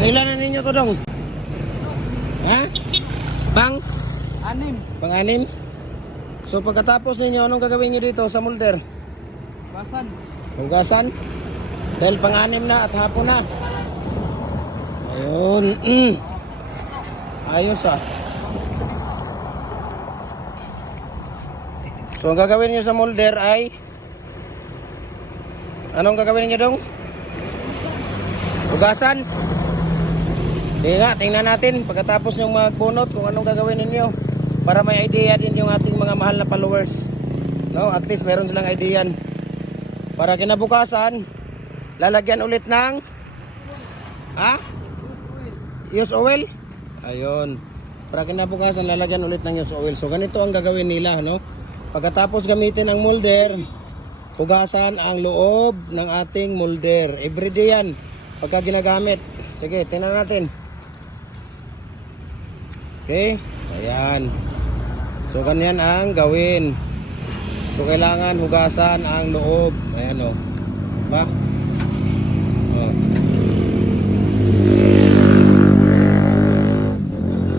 Pangilan na ninyo to dong? Ha? Anim. Pang-anim? So pagkatapos ninyo, anong gagawin nyo dito sa molder? Basan. Hugasan? Dahil pang-anim na at hapon na. Ayun. Ayos ah. So ang gagawin nyo sa molder ay anong gagawin nyo dong? Hugasan? Sige nga, tingnan natin pagkatapos nyong magbunot kung anong gagawin ninyo para may idea din yung ating mga mahal na followers, no? At least meron silang idea yan. Para kinabukasan lalagyan ulit ng use oil. Ayun, para kinabukasan lalagyan ulit ng use oil. So ganito ang gagawin nila, no? Pagkatapos gamitin ang molder, hugasan ang loob ng ating molder. Everyday yan pagka ginagamit. Sige, tingnan natin. Okay, ayan. So ganyan ang gawin. So kailangan hugasan ang loob. Ayan o, diba? Oh.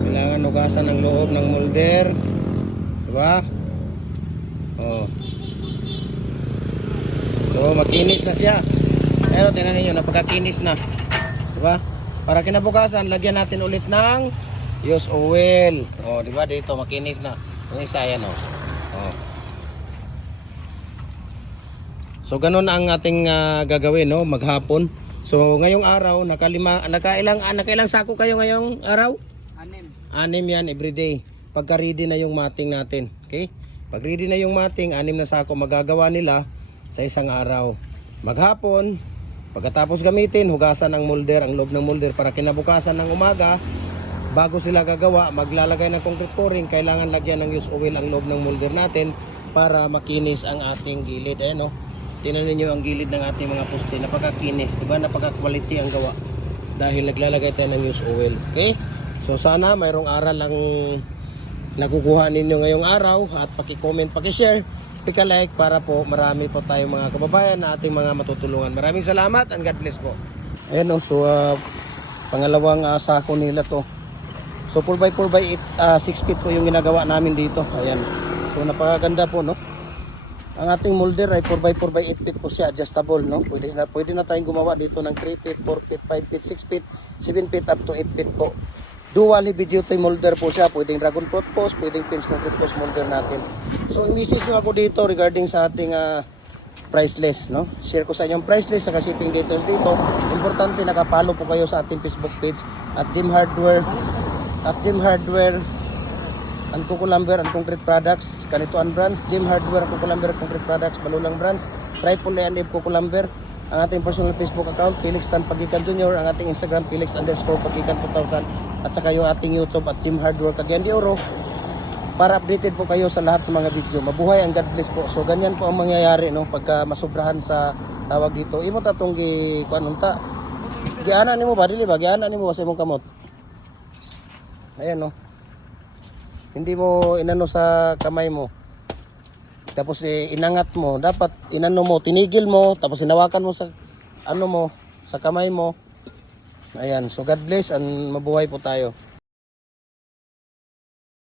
Kailangan hugasan ang loob ng molder, diba? Oh. So makinis na siya. Pero tingnan niyo, napakakinis na, diba? Para kinabukasan lagyan natin ulit ng use oil. Oh, di ba dito makinis na. Yung isa yan oh. Oh. So ganun ang ating gagawin, no, maghapon. So ngayong araw nakailang sako kayo ngayong araw? Anim yan everyday. Pagka ready na yung mating natin. Okay? Pag ready na yung mating, 6 na sako magagawa nila sa isang araw. Maghapon, pagkatapos gamitin, hugasan ang molder, ang loob ng molder para kinabukasan ng umaga. Bago sila gagawa, maglalagay ng concrete pouring, kailangan lagyan ng use oil ang loob ng molder natin para makinis ang ating gilid. Ayan o, tingnan niyo ang gilid ng ating mga poste, napakakinis, diba? Napaka-quality ang gawa dahil naglalagay tayo ng use oil. Okay? So sana mayroong aral ang nakukuha ninyo ngayong araw at paki-comment, paki-share, paki-like para po marami po tayong mga kababayan na ating mga matutulungan. Maraming salamat and God bless po. Ayan o, so pangalawang sako nila to. So 4x4x8, 6 feet po yung ginagawa namin dito. Ayan. So napakaganda po, no? Ang ating molder ay 4x4x8 feet po siya, adjustable, no? Pwede na tayong gumawa dito ng 3 feet, 4 feet, 5 feet, 6 feet, 7 feet up to 8 feet po. Dual heavy duty molder po siya. Pwedeng dragon fruit post, pwedeng pins concrete post molder natin. So i-message nyo ako dito regarding sa ating price list, no? Share ko sa inyo yung price list sa shipping details dito. Importante nakapalo po kayo sa ating Facebook page at Gym Hardware ang Kukulamber and Concrete Products, Kanituan Brands, Gym Hardware, Kukulamber Concrete Products, Balulang Brands, Triple A&F Kukulamber, ang ating personal Facebook account, Felix Tan Pagikan Jr., ang ating Instagram, Felix_Pagikan 2000, at saka yung ating YouTube at Gym Hardware Cagayan de Oro, para updated po kayo sa lahat ng mga video. Mabuhay ang God bless po. So ganyan po ang mangyayari, no, pagka masubrahan sa tawag dito. Imo tatong kuanunta. Giana nimo ba dili ba? Giana nimo ba sa imong kamot? Ayan, no. Hindi mo inano sa kamay mo. Tapos inangat mo. Dapat inano mo, tinigil mo, tapos hinawakan mo sa ano mo, sa kamay mo. Ayan, so God bless and mabuhay po tayo.